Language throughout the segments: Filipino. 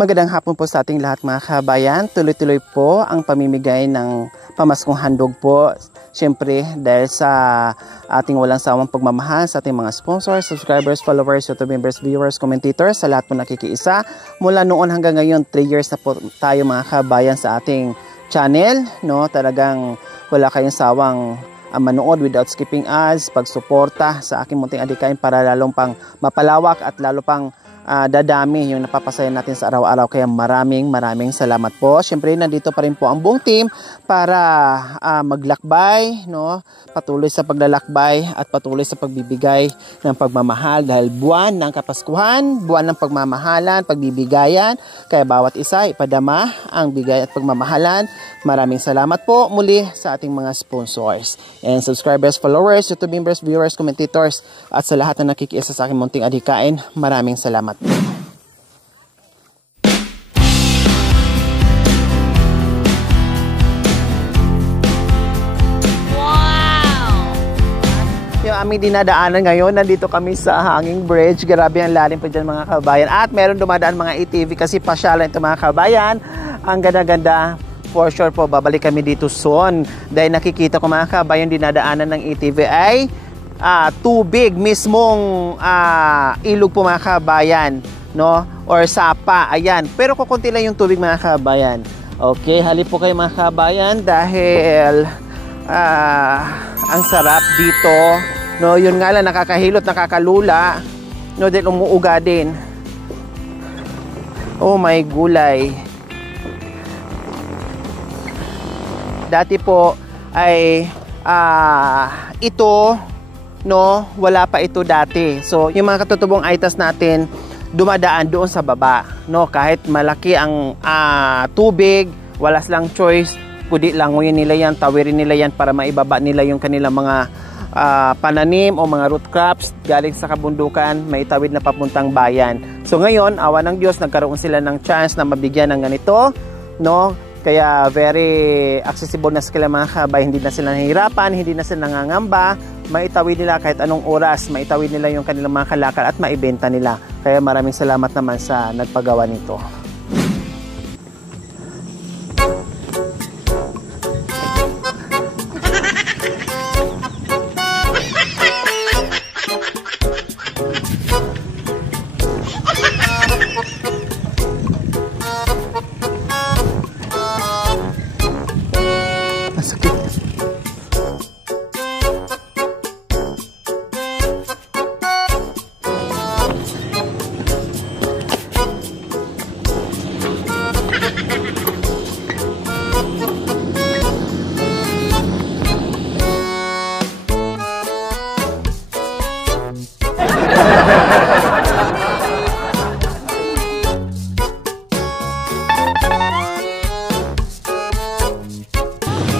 Magandang hapon po sa ating lahat mga kabayan. Tuloy-tuloy po ang pamimigay ng pamaskong handog po. Siyempre dahil sa ating walang sawang pagmamahal sa ating mga sponsors, subscribers, followers, YouTube members, viewers, commentators, sa lahat po nakikiisa. Mula noon hanggang ngayon, 3 years na po tayo mga kabayan sa ating channel. No? Talagang wala kayong sawang manood without skipping ads, pagsuporta sa aking munting adikain para lalong pang mapalawak at lalo pang dadami yung napapasaya natin sa araw-araw. Kaya maraming salamat po. Siyempre nandito pa rin po ang buong team para maglakbay, no? Patuloy sa paglalakbay at patuloy sa pagbibigay ng pagmamahal dahil buwan ng Kapaskuhan, buwan ng pagmamahalan, pagbibigayan. Kaya bawat isa ipadama ang bigay at pagmamahalan. Maraming salamat po muli sa ating mga sponsors and subscribers, followers, YouTube members, viewers, commentators at sa lahat na nakikiisa sa aking munting adhikain. Maraming salamat. Yung aming dinadaanan ngayon, nandito kami sa Hanging Bridge. Grabe ang lalim po dyan mga kabayan. At meron dumadaan mga ATV kasi pasyalan ito mga kabayan. Ang ganda-ganda. For sure po, babalik kami dito soon. Dahil nakikita ko mga kabayan, dinadaanan ng ATV ay tubig, mismong ilog po mga kabayan. No? Or sapa, ayan. Pero kukunti lang yung tubig mga kabayan. Okay, halip po kayo mga kabayan dahil ang sarap dito. No, yun nga lang, nakakahilot, nakakalula. No, dahil umuuga din. Oh my gulay. Dati po ay ito, no, wala pa ito dati. So, yung mga katutubong aitas natin, dumadaan doon sa baba, no? Kahit malaki ang tubig, wala silang choice, kundi langoyin nila yan, tawirin nila yan para maibaba nila yung kanilang mga pananim o mga root crops galing sa kabundukan, may tawid na papuntang bayan. So ngayon, awa ng Diyos, nagkaroon sila ng chance na mabigyan ng ganito, no? Kaya very accessible na sila mga kabayan, hindi na sila nahihirapan, hindi na sila nangangamba, maitawid nila kahit anong oras, maitawid nila yung kanilang mga kalakal at maibenta nila. Kaya maraming salamat naman sa nagpagawa nito.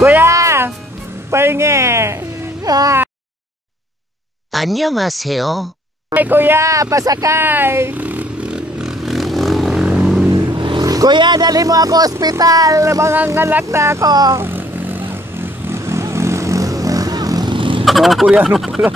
Kuya! Pahingi! 안녕하세요. Ay, kuya! Pasakay! Kuya, dali mo ako ospital! Manganganak na ako! Mga Koreano pala.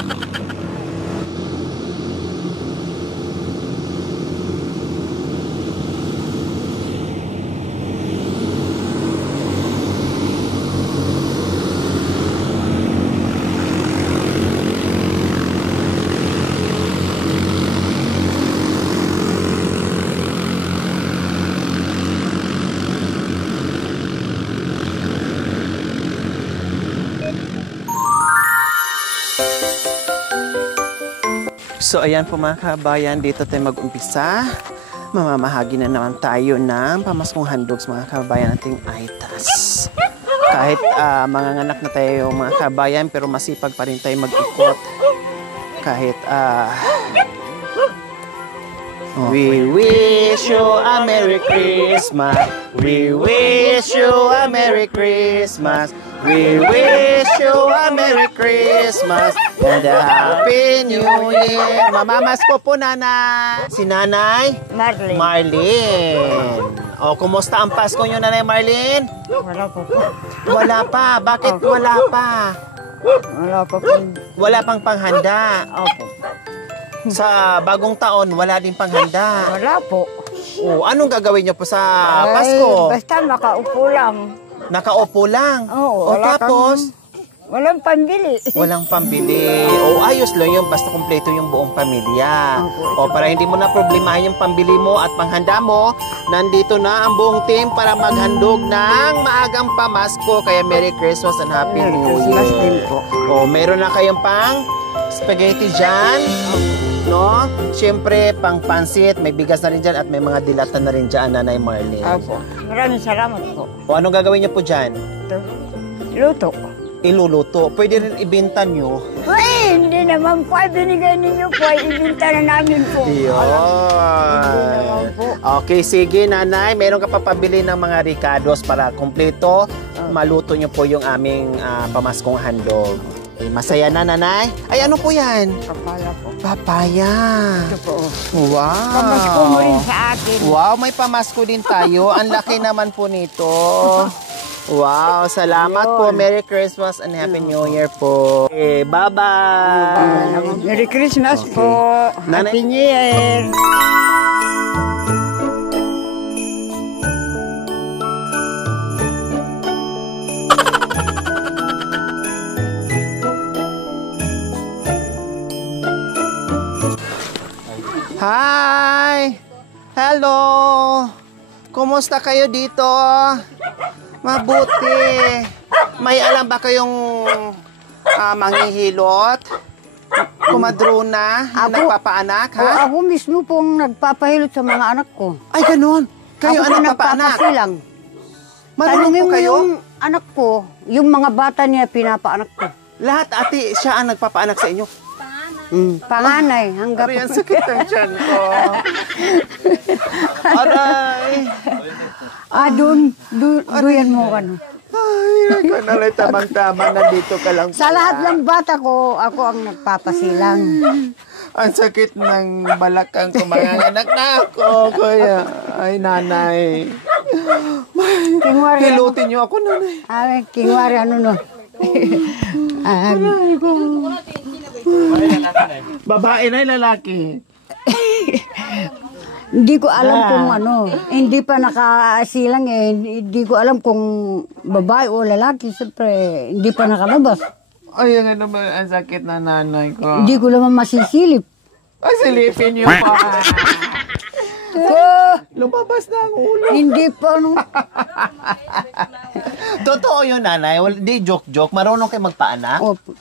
So ayan po mga kabayan, dito tayo mag-umpisa. Mamamahagi na naman tayo ng pamaskong handogs mga kabayan ating aitas. Kahit manganganak na tayo mga kabayan, pero masipag pa rin tayo mag-ikot. Kahit we wish you a Merry Christmas. We wish you a Merry Christmas. We wish you a Merry Christmas and a Happy New Year. Mamamasko po, Nana. Si Nanay? Marlene. Marlene. O, kumusta ang Pasko nyo, Nanay Marlene? Wala po. Wala pa. Bakit wala pa? Wala pa po. Wala pang panghanda. Opo. Sa bagong taon, wala din panghanda. Wala po. Oh, anong gagawin niyo po sa Ay, Pasko? basta makaupo lang. Nakaupo lang. Oo, O tapos, Walang pambili. walang pambili. O ayos lang yun, basta kumpleto yung buong pamilya. O para hindi mo na problemahin yung pambili mo at panghanda mo, nandito na ang buong team para maghandog ng maagang pamasko. Kaya Merry Christmas and Happy Merry New Christmas din Year. po. O meron na kayong pang spaghetti dyan. No? Siyempre, pang pansit, may bigas na rin dyan at may mga dilata na rin dyan, Nanay Marlene. Opo. Maraming salamat po. O anong gagawin niyo po dyan? Luto. Iluluto. Pwede rin ibenta nyo. Uy, hindi naman po. Ay, binigay ninyo po. Ay, ibinta na namin po. Hindi naman po. Okay, sige nanay. Meron ka pa pabili ng mga ricados para kumpleto. Maluto nyo po yung aming pamaskong handog. Okay, masaya na nanay. Ay, ano po yan? Kapala po. Papaya. Ito po. Wow. Pamasko mo rin sa akin. Wow, may pamasko din tayo. Ang laki naman po nito. Wow, salamat po. Merry Christmas and Happy New Year po. Okay, bye-bye. Merry Christmas po. Nanay- Happy New Year. Hi! Hello! Kumusta kayo dito? Mabuti. May alam ba kayong manghihilot? Kumadrona? Na nagpapaanak, O, ha? ako mismo pong nagpapahilot sa mga anak ko. Ay, ganun. Kayo Ako ang po nagpapaanak? nagpapasilang. Marunong Tanungin po mo kayo? yung anak ko, yung mga bata niya pinapaanak ko. Lahat, ate, siya ang nagpapaanak sa inyo. Panganay, hanggang Aray, ang sakit ng tiyan ko. Aray. Duyan mo ka no. Ay, kanalay tamang-tama. Nandito ka lang Sa pala. lahat ng bata ko, ako ang nagpapasilang. Ang sakit ng balakang ko. Manganganak na ako, kuya. Ay, nanay. Kingwari, Hilutin niyo ako, nanay. ay, kingwari, ano no. Babae na lalaki. Hindi ko alam kung ano. Hindi pa nakasilang eh. Hindi ko alam kung babae o lalaki. Siyempre, hindi pa nakalabas. Ay, yan naman ang sakit na nanay ko. Hindi ko naman masisilip. Ay, silipin niyo pa. Lumabas na ang ulo. Hindi pa no. Totoo yun, nanay. Hindi joke-joke. Marunong kayo magpaanak? Opo.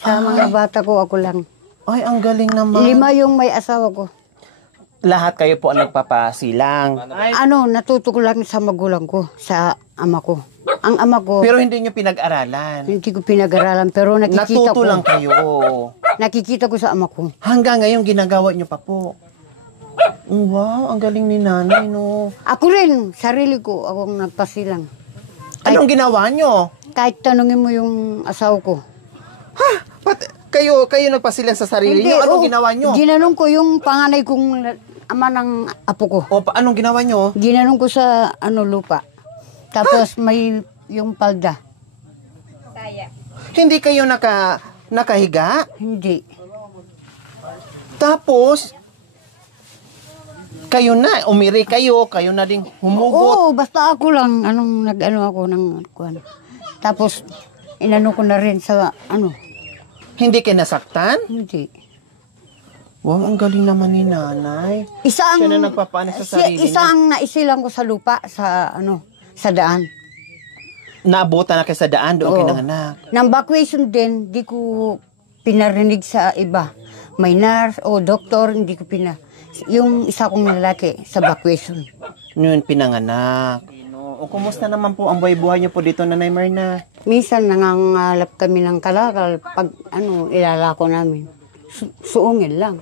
Sa mga bata ko, ako lang. Ay, ang galing naman. 5 yung may asawa ko. Lahat kayo po ang nagpapasilang. Ay, Ano, natuto ko lang sa magulang ko, sa ama ko. Ang ama ko, pero hindi nyo pinag-aralan. hindi ko pinag-aralan, pero nakikita Natuto ko. lang kayo. Nakikita ko sa ama ko. Hanggang ngayon, ginagawa nyo pa po. Oh, wow, ang galing ni nanay, no? Ako rin, sarili ko, akong nagpasilang. Anong ginawa nyo? Kahit tanungin mo yung asawa ko. Kayo nagpasilang sa sarili nyo? Anong ginawa nyo? Ginanong ko yung panganay kong ama ng apo ko. O, anong ginawa nyo? Ginanong ko sa lupa. Tapos may yung palda. Hindi kayo nakahiga? Hindi. Tapos, kayo na, umiri kayo na ding humugot. Oo, basta ako lang, nag-ano ako ng kuwan. Tapos, inano ko na rin sa, Hindi kayo nasaktan? hindi. Wow, ang galing naman ni nanay. Siya na nagpapaanak sa sarili niya. Isang naisilang ko sa lupa, sa daan. Naabutan na kayo sa daan, doon Oo. kayo nanganak. Nang vacation din, di ko pinarinig sa iba. May nurse o doktor, hindi ko yung isa kong lalaki sa vacation. Yun, pinanganak. O, kumusta naman po ang buhay-buhay niyo po dito, Nanay Marna? Minsan nangangalap kami ng kalakal pag ilalako namin. Suungin lang.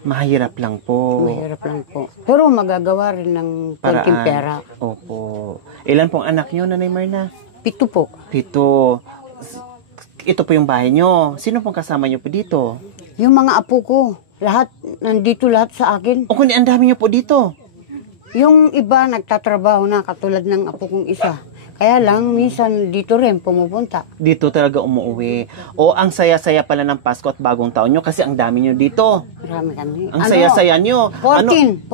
Mahirap lang po. Mahirap lang po. Pero magagawa rin ng konting pera. Opo. Ilan pong anak niyo, Nanay Marna? 7 po. 7. Ito po yung bahay niyo. Sino pong kasama niyo po dito? Yung mga apo ko, lahat, nandito lahat sa akin. O kundi ang dami niyo po dito. Yung iba nagtatrabaho na, katulad ng apo kong isa. Kaya lang, minsan dito rin pumupunta. Dito talaga umuwi. O ang saya-saya pala ng Pasko at Bagong Taon nyo kasi ang dami nyo dito. Marami kami. Ang saya-saya nyo. 14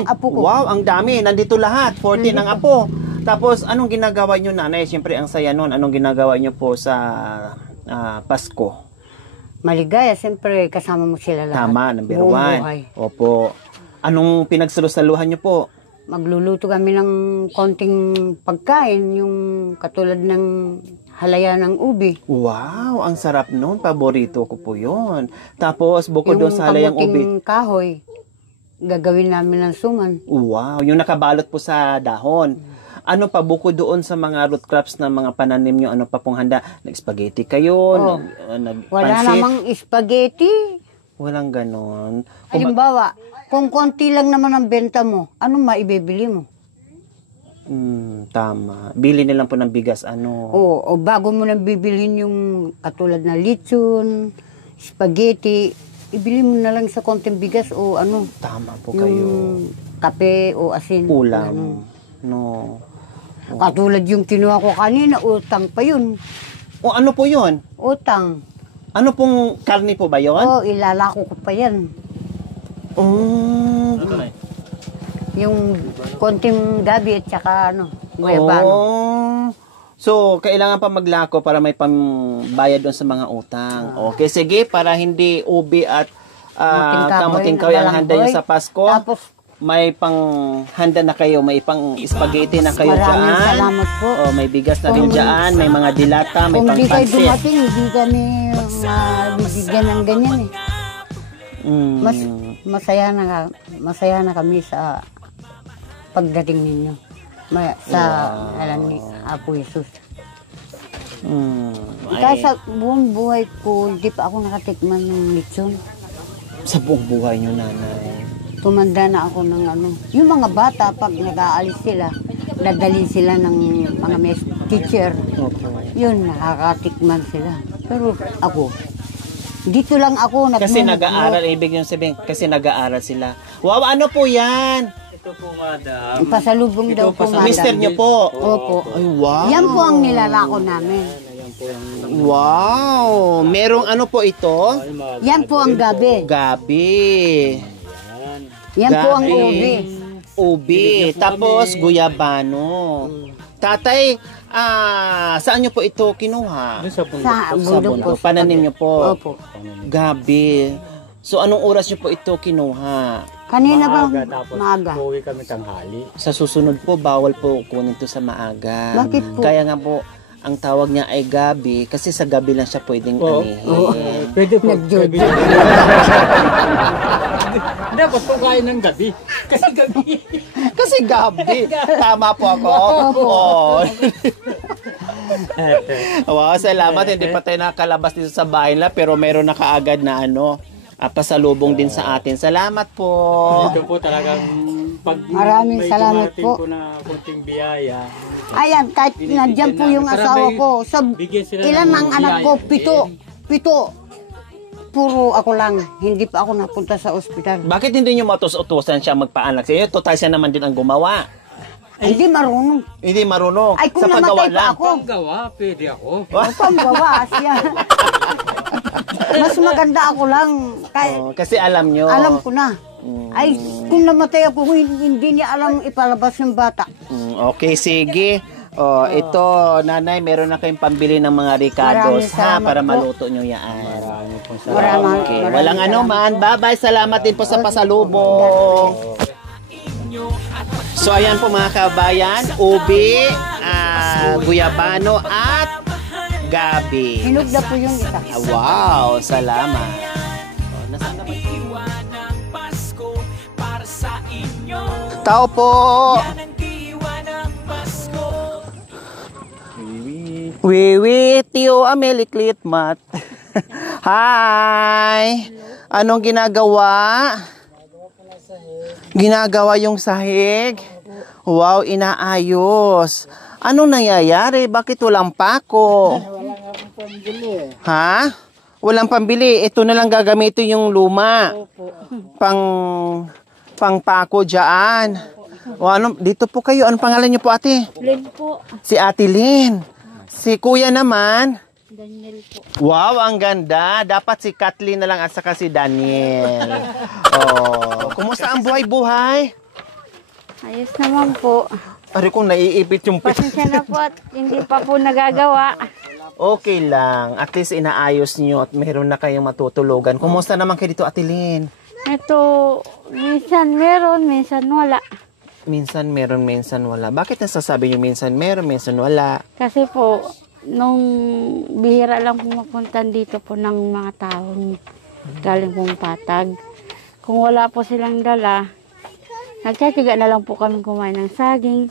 ang apo ko. Wow, ang dami. Nandito lahat. 14 ang apo. Tapos, anong ginagawa nyo, nanay? Siyempre, ang saya nun. Anong ginagawa nyo po sa Pasko? Maligaya, siyempre kasama mo sila lahat. Tama, number Buong 1. buhay. Opo. Anong pinagsalusaluhan nyo po? Magluluto kami ng konting pagkain, yung katulad ng halaya ng ubi. Wow, ang sarap nun. Paborito ko po yun. Tapos, bukod doon sa halayang ubi. Yung kahoy, gagawin namin ng suman. Wow, yung nakabalot po sa dahon. Ano pa, bukod doon sa mga root crops na mga pananim nyo, ano pa pong handa? Nag-spaghetti kayo? Nagpansit? Wala namang spaghetti. Walang ganon. Halimbawa, kung konti lang naman ang benta mo, anong maibibili mo? Tama. Bili na lang po ng bigas, ano? O bago mo nang bibilhin yung katulad na lechon, spaghetti, ibili mo na lang sa konting bigas o ano. Tama po yung kayo. Kape o asin. Ulam. Ano. No. Katulad yung kinuha ko kanina, utang pa yun. O ano po yun? Utang. Ano pong karne po ba yun? O, ilalako ko pa yan. Oh. Yung konting gabi at saka ano, guyabano. Oh. So, kailangan pa maglako para may pambayad doon sa mga utang. Okay, sige, para hindi ubi at kamuting kahoy ang handa nyo sa Pasko. Tapos, may pang handa na kayo, may pang spaghetti na kayo dyan. maraming salamat po. Oh, may bigas na rin dyan, may mga dilata, may Kung pang di kayo pansit. dumating, hindi kami mabibigyan ng ganyan eh. Mas masaya na kami sa pagdating ninyo. Sa alam ni Apo Jesus. Kahit sa buong buhay ko, hindi pa ako nakatikman ng lechon. Sa buong buhay nyo, nanay. Tumanda na ako ng ano. Yung mga bata, pag nag-aalis sila, dadali sila ng mga teacher. Okay. Yun, nakakatikman sila. Pero ako, dito lang ako. Kasi nag-aaral, ibig yung sabihin, kasi nag-aaral sila. Wow, ano po yan? Ito po, madam. Pasalubong daw po, madam. Mister nyo po? Opo. Ay, wow. Yan po ang nilalako namin. Wow. Merong ano po ito? Yan po ang gabi. Gabi. Yan po ang Gabi. ubi. Ubi. Tapos, guyabano. Tatay, saan nyo po ito kinuha? Doon sa pundo. Sa bundok po. Pananim nyo po. Opo. Gabi. So, anong oras nyo po ito kinuha? Kanina ba? Maaga, tapos Maaga. uwi kami tanghali. Sa susunod po, bawal po kunin to sa maaga. Bakit po? Kaya nga po, ang tawag niya ay gabi kasi sa gabi lang siya pwedeng anihin. Pwede po. Nag-joke. Dapat po kain ng gabi. Kasi gabi. Kasi gabi. Tama po ako. Oh. Wow, salamat. Hindi pa tayo nakalabas dito sa bahay nila pero meron na kaagad na pasalubong din sa atin. Salamat po. Ito po talagang pag Maraming may salamat dumating po. na konting biyaya. Ayan, kahit nandyan po yung asawa ko. Sa Bigyan sila ilan ng ang anak ko? biyaya. Pito. Puro ako lang. Hindi pa ako napunta sa ospital. Bakit hindi nyo matus-utusan siya magpaanak sa iyo? Total siya naman din ang gumawa. Hindi marunong. Hindi marunong. Ay, kung sa paggawa namatay pa lang. ako. Paggawa, pwede ako. Panggawa siya. Mas maganda ako lang. Kaya, Kasi alam nyo. alam ko na. Ay, kung namatay ako, hindi niya alam ipalabas yung bata. Okay, sige. Ito, nanay, meron na kayong pambili ng mga ricados Maraming salamat para po. maluto nyo yan. Maraming Okay. salamat. Walang ano man. Bye-bye. Salamat din po sa pasalubong. So, ayan po mga kabayan. Ubi, guyabano, at gabi. Hinog na po yung isa. Wow, salamat. Nasaan naman? Tao po! Wiwi, Tio Ameliklit Mat. Hi! Anong ginagawa? Ginagawa yung sahig? Wow, inaayos. Anong nangyayari? Bakit walang pako? Ha? Walang pambili. Ito na lang gagamitin yung luma. Pang pako dyan. O ano, dito po kayo. Anong pangalan niyo po, ate? Len po. Si Ate Lynn. Si kuya naman. Daniel po. Wow, ang ganda. Dapat si Kathleen na lang at saka si Daniel. Oh, kumusta ang buhay-buhay? Ayos naman po. Ari kung naiipit yung pit. Pasensya na po at hindi pa po nagagawa. Okay lang. At least inaayos niyo at meron na kayong matutulugan. Kumusta naman kayo dito, Ate Lynn? Ito, minsan meron, minsan wala. Minsan meron, minsan wala. Bakit nasasabi niyo minsan meron, minsan wala? Kasi po, nung bihira lang pumapuntan dito po ng mga taong galing pong patag. Kung wala po silang dala, nagtsatsaga na lang po kami kumain ng saging,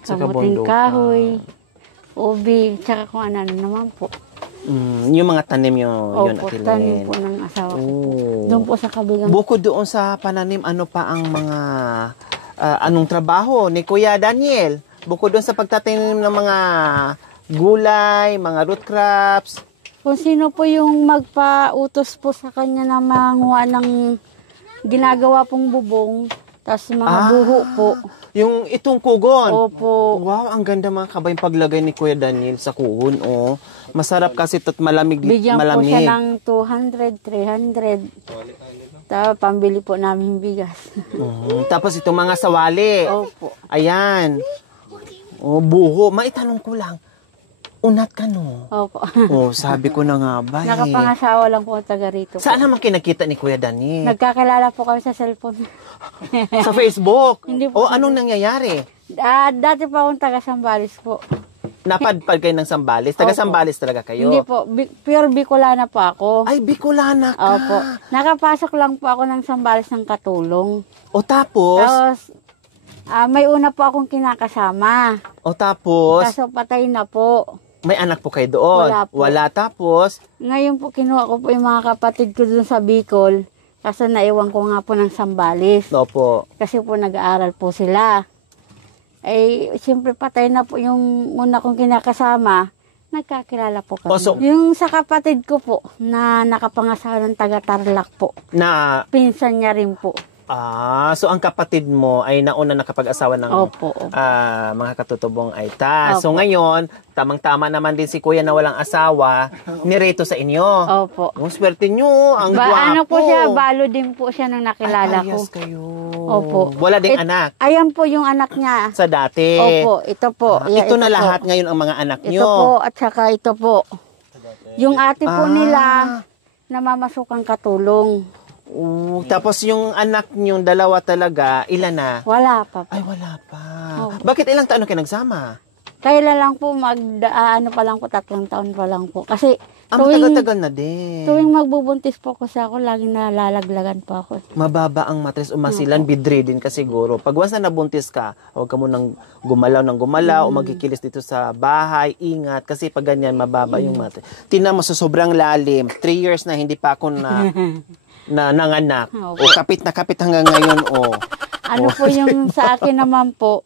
Sa kamuting kabundukan. kahoy, ubi, tsaka kung ano naman po. Yung mga tanim yun, yun Opo, Ate tanim Lynn. po ng asawa ko. Oh. Doon po sa kabilang. Bukod doon sa pananim, ano pa ang mga anong trabaho ni Kuya Daniel? Bukod doon sa pagtatanim ng mga gulay, mga root crops. Kung sino po yung magpautos po sa kanya na manguha ng ginagawa pong bubong, tapos mga buho po. Yung itong kugon. Opo. Wow, ang ganda mga kabay paglagay ni Kuya Daniel sa kugon. Oh. Masarap kasi ito't malamig. Bigyan po malamig. siya ng 200, 300. Tapos pambili po namin bigas. Tapos itong mga sawali. Opo. Ayan. Oh, buho. Maitanong ko lang. Unat ka no? Opo. Oh, sabi ko na nga ba. Nakapangasawa lang po ang taga rito. Saan naman kinakita ni Kuya Daniel? Nagkakilala po kami sa cellphone. Sa Facebook? Hindi po. O anong nangyayari? Dati pa akong taga Sambales po. Napadpad kayo ng Sambales? Taga Opo. Sambales talaga kayo? Hindi po. Pure Bicolana po ako. Ay, Bicolana ka. Opo. Nakapasok lang po ako ng Sambales ng katulong. O tapos? Tapos, may una po akong kinakasama. O tapos? Kaso patay na po. May anak po kayo doon? Wala po. Wala tapos? Ngayon po kinuha ko po yung mga kapatid ko dun sa Bicol. Kaso naiwan ko nga po ng Sambales. Opo. Kasi po nag-aaral po sila. Eh, siyempre patay na po yung una kong kinakasama. Nagkakilala po kami. Oh, so- Yung sa kapatid ko po, na nakapangasawa ng taga-Tarlac po. Na, Pinsan niya rin po. so ang kapatid mo ay nauna nakapag-asawa ng Opo. mga katutubong Aita. So Opo. ngayon, tamang-tama naman din si Kuya na walang asawa, nireto sa inyo. Opo. Ang swerte nyo, ang gwapo. Ano po siya, balo din po siya nung nakilala Ay, ko. parehas kayo. Opo. Wala ding anak Ayan po yung anak niya. sa dati. Opo, ito po. Yeah, ito na po. lahat ngayon ang mga anak nyo. Ito po, at saka ito po. Yung ate po Ah. nila, namamasukang katulong. Tapos yung anak nyo, dalawa talaga, ilan na? Wala pa po. Ay, wala pa. Opo. Bakit ilang taon na kayo nagsama? Kailan lang po, ano pa lang po, 3 taon pa lang po. Kasi Ang tagal-tagal na din. tuwing magbubuntis po ko sa ako, laging nalalaglagan po ako. Mababa ang matres umasilan, bedridden ka siguro. Pag once na nabuntis ka, huwag ka munang gumalaw ng gumalaw o magkikilis dito sa bahay. Ingat, kasi pag ganyan, mababa yung matres. Tingnan mo, sa sobrang lalim. 3 years na hindi pa ako na nanganak. Opo. O kapit na kapit hanggang ngayon. Ano po yung sa akin naman po,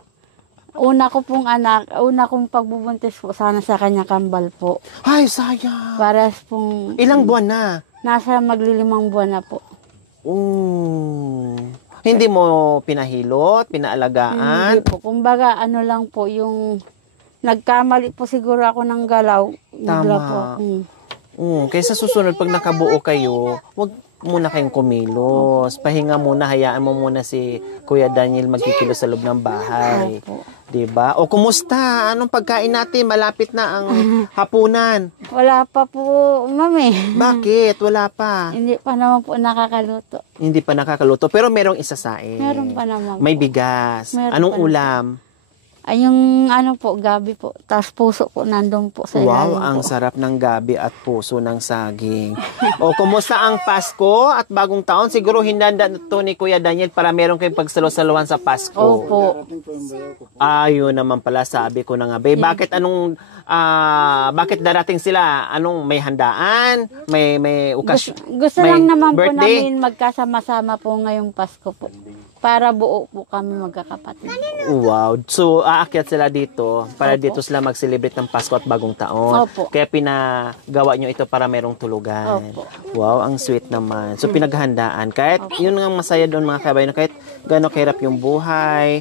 una ko pong anak, una kong pagbubuntis po, sana sa kanya kambal po. Ay, sayang. Para pong, Ilang buwan na? nasa maglilimang buwan na po. Hindi mo pinahilot, pinaalagaan? Hindi po. Kumbaga, ano lang po, yung nagkamali po siguro ako ng galaw. Bigla Tama. po. Kaysa susunod, pag nakabuo kayo, wag muna kayong kumilos. Pahinga muna, hayaan mo muna si Kuya Daniel magkikilos sa loob ng bahay. Opo. Diba? O kumusta? Anong pagkain natin? Malapit na ang hapunan. Wala pa po, mami. Bakit? Wala pa. Hindi pa naman po nakakaluto. Hindi pa nakakaluto. Pero merong isasain. Meron pa naman May po. bigas. Meron Anong pa naman. ulam? Ay, yung ano po, gabi po. Tapos puso po, nandun po sa Wow, ilalim ang po. sarap ng gabi at puso ng saging. O, kumusta ang Pasko at bagong taon? Siguro hinanda to ni Kuya Daniel para meron kayong pagsalo-saluhan sa Pasko. Opo. Ayun naman pala, sabi ko na nga. Bakit bakit darating sila? Anong may handaan? May okasyon? Gusto may lang naman birthday? po namin magkasama-sama po ngayong Pasko po. Para buo po kami magkakapatid. Wow. So, aakyat sila dito para dito sila mag-celebrate ng Pasko at bagong taon. Opo. Kaya pinagawa nyo ito para merong tulugan. Opo. Wow, ang sweet naman. So, pinaghandaan. Kahit, yun ang masaya doon mga kabayan, kahit gano'ng kahirap yung buhay,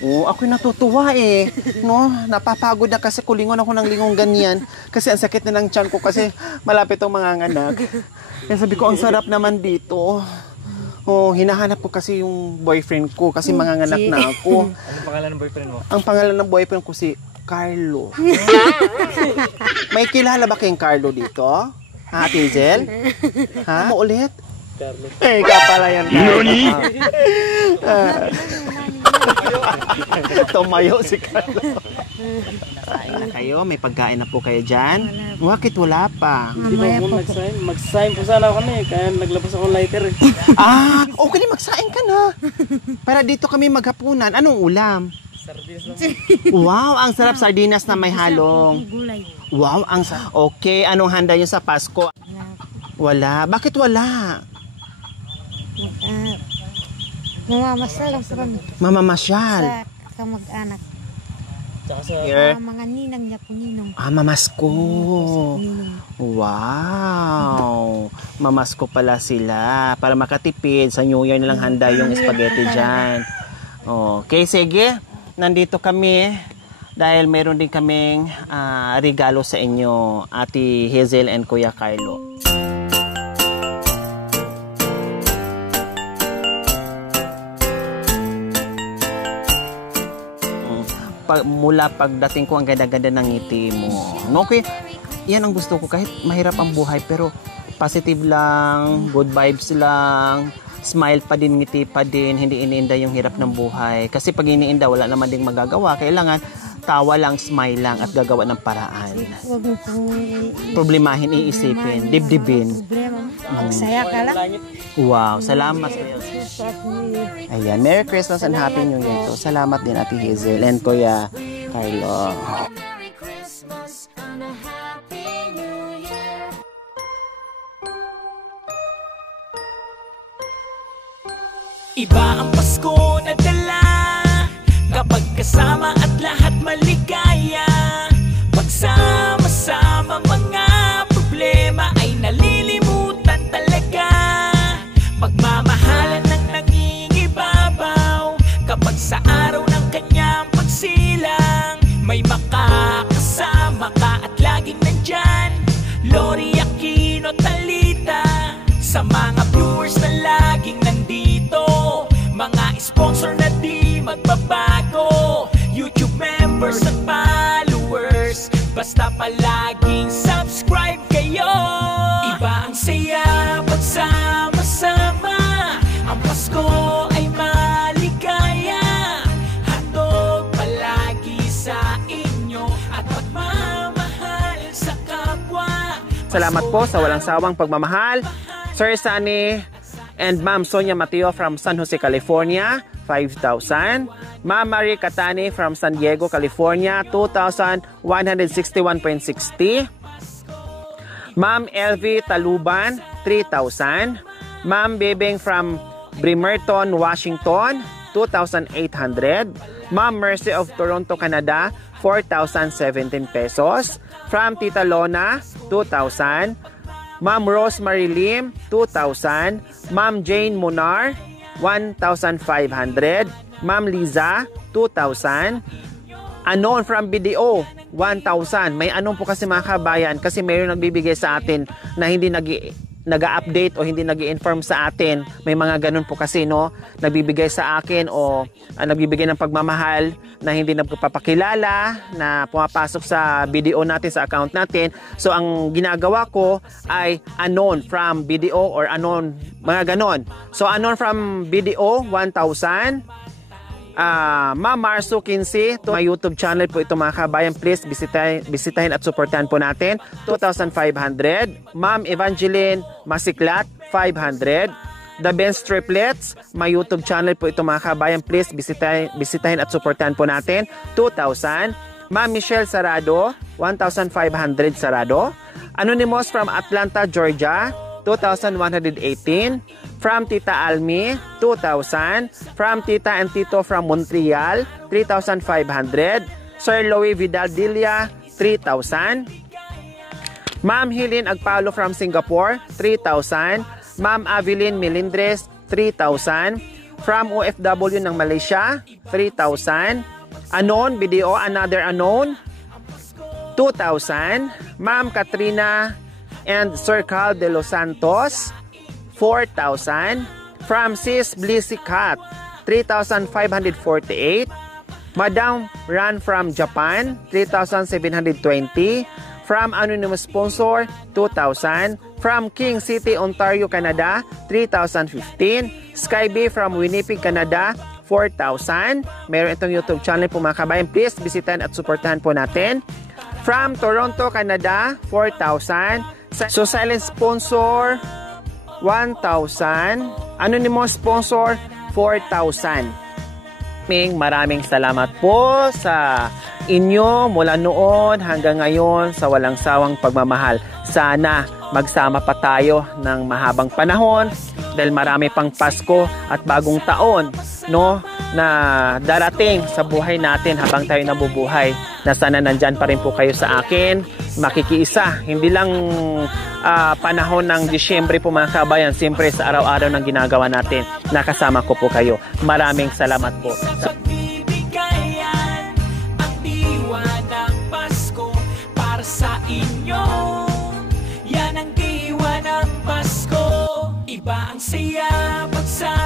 Oh, ako'y natutuwa eh. No, napapagod na kasi kulingon ako ng lingon ganyan. Kasi ang sakit na ng tiyan ko kasi malapit ang mga anak. Kaya sabi ko, ang sarap naman dito. Oh, hinahanap ko kasi yung boyfriend ko kasi mga anak na ako. Anong pangalan ng boyfriend mo? Ang pangalan ng boyfriend ko si Carlo. May kilala ba kayong Carlo dito? Ha, Tizel? Ha? Mo ulit? Carlo. Eh, kapala yan. Nani? Tumayo si Carlo. Kain na kayo? May pagkain na po kayo dyan? Bakit wala pa? Di ba ako nag-sign? Mag-sign po sana kami. Kaya naglabas akong lighter eh. Ah, okay, magsain ka na. Para dito kami maghapunan. Anong ulam? Sardinas lang. Wow, ang sarap sardinas na may halong. Wow, ang sarap. Okay, anong handa niyo sa Pasko? Wala. Bakit wala? Mamamasal lang sa kami. Mamamasyal. Sa kamag-anak. Tsaka sa... Here. Mga ninang niya po ninong. Ah, mamasko. Ninong. Wow. Mamasko pala sila. Para makatipid. Sa New Year nilang handa yung spaghetti dyan. Okay, sige. Nandito kami dahil meron din kaming regalo sa inyo, Ate Hazel and Kuya Carlo. Mula pagdating ko, ang ganda-ganda ng ngiti mo. No, okay, yan ang gusto ko. Kahit mahirap ang buhay, pero positive lang, good vibes lang, smile pa din, ngiti pa din, hindi iniinda yung hirap ng buhay. Kasi pag iniinda, wala naman ding magagawa. Kailangan tawa lang, smile lang, at gagawa ng paraan. Huwag mo pong Problemahin, iisipin, dibdibin. problema. Magsaya ka lang. Wow, salamat sa iyo. Ayan, Merry Christmas and Happy New Year to. Salamat din, Ate Hazel and Kuya Carlo. Merry Christmas and a Happy New Year. Iba ang Pasko na dala kapag kasama at lahat maligaya. Pagsama-sama mga problema ay nalilimutan talaga. Pagmamahalan ng nangingibabaw kapag sa araw ng kanyang pagsilang. May makakasama ka at laging nandyan. Lori Aquino Talita. Sa mga viewers na laging nandito, mga sponsor na di magbabago, YouTube members at followers, basta palaging subscribe kayo. Iba ang saya pagsama-sama, ang Pasko ay maligaya. Handog palagi sa inyo at pagmamahal sa kapwa. Salamat po sa walang sawang pagmamahal. Sir Sunny and Ma'am Sonia Mateo from San Jose, California, 5,000. Ma'am Marie Catani from San Diego, California, 2,161.60. Ma'am LV Taluban, 3,000. Ma'am Bebeng from Bremerton, Washington, 2,800. Ma'am Mercy of Toronto, Canada, 4,017 pesos. From Tita Lona, 2,000. Ma'am Rosemary Lim, 2,000. Ma'am Jane Munar, 1,500. Ma'am Liza, 2,000. Anon from BDO, 1,000. May anon po kasi mga kabayan kasi mayroon nagbibigay sa atin na hindi nag-update o hindi nag-inform sa atin. May mga ganun po kasi, no? Nagbibigay sa akin o nagbibigay ng pagmamahal na hindi nagpapakilala, na pumapasok sa BDO natin, sa account natin. So, ang ginagawa ko ay anon from BDO or anon, mga ganon. So, anon from BDO, 1,000. Ma'am Marso 15, to my YouTube channel po ito mga kabayan. Please bisitahin at supportahan po natin. 2,500. Ma'am Evangeline Masiklat, 500. The Benz Triplets, my YouTube channel po ito mga kabayan. Please bisitahin at supportahan po natin. 2,000. Ma'am Michelle Sarado, 1,500 Sarado. Anonymous from Atlanta, Georgia, 2,118. From Tita Almi, 2,000. From Tita and Tito from Montreal, 3,500. Sir Louis Vidal Dilia, 3,000. Ma'am Helene Agpalo from Singapore, 3,000. Ma'am Avelyn Melindres, 3,000. From OFW ng Malaysia, 3,000. Anon, BDO, another Anon, 2,000. Ma'am Katrina and Sir Carl de Los Santos, 4,000. From Sis Blissy Cat, 3,548. Madam Ran from Japan, 3,720. From anonymous sponsor, 2,000. From King City, Ontario, Canada, 3,015. Skyby from Winnipeg, Canada, 4,000. Meron itong YouTube channel po mga kabayan. Please bisitahan at supportahan po natin. From Toronto, Canada, 4,000. So silent sponsor, 1,000. Anonymous sponsor, 4,000. Maraming salamat po sa inyo mula noon hanggang ngayon sa walang sawang pagmamahal. Sana magsama pa tayo ng mahabang panahon dahil marami pang Pasko at bagong taon, no, na darating sa buhay natin habang tayo nabubuhay. Na sana nandyan pa rin po kayo sa akin, makikiisa. Hindi lang panahon ng Disyembre po mga kabayan, siyempre sa araw-araw ng ginagawa natin, nakasama ko po kayo. Maraming salamat po. Pagbibigayan ang diwa ng Pasko para sa inyo. Yan ang diwa ng Pasko. Iba ang saya pagsama.